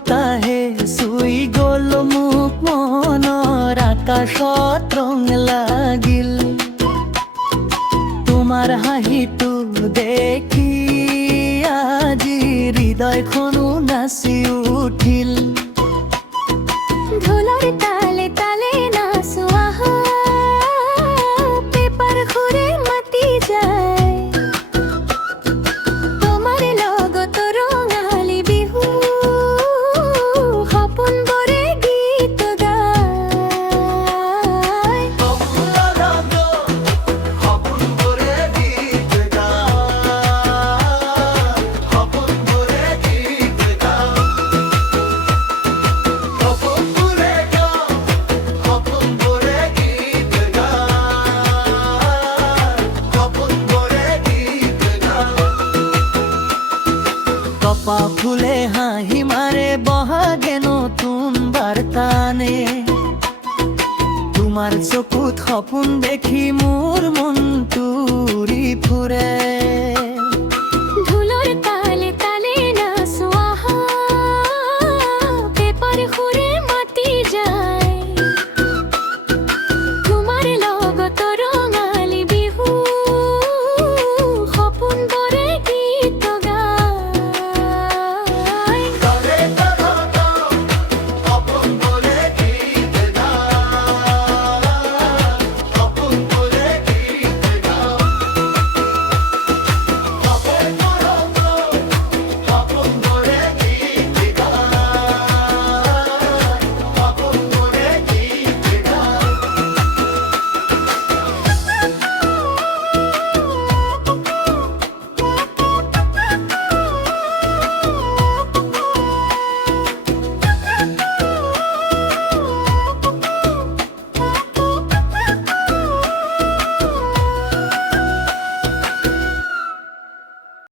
বতাহে চুই গল মোক মনৰ আকাশত ৰং লাগিল তোমাৰ হাঁহিটো দেখি আজি হৃদয়খনো নাচি উঠিল ঢোলৰ তালে তালে নাচো আহা পেপাৰ ঘূৰে মাতি যায় তোমাৰ লগত ৰঙালী বিহু সপোনবোৰে গীত গায় কপা ফুলে হাঁহি মাৰে বহাগে নতুন বাৰ্তানে তোমাৰ চকুত সপোন দেখি মোৰ মনটো উৰি ফুৰে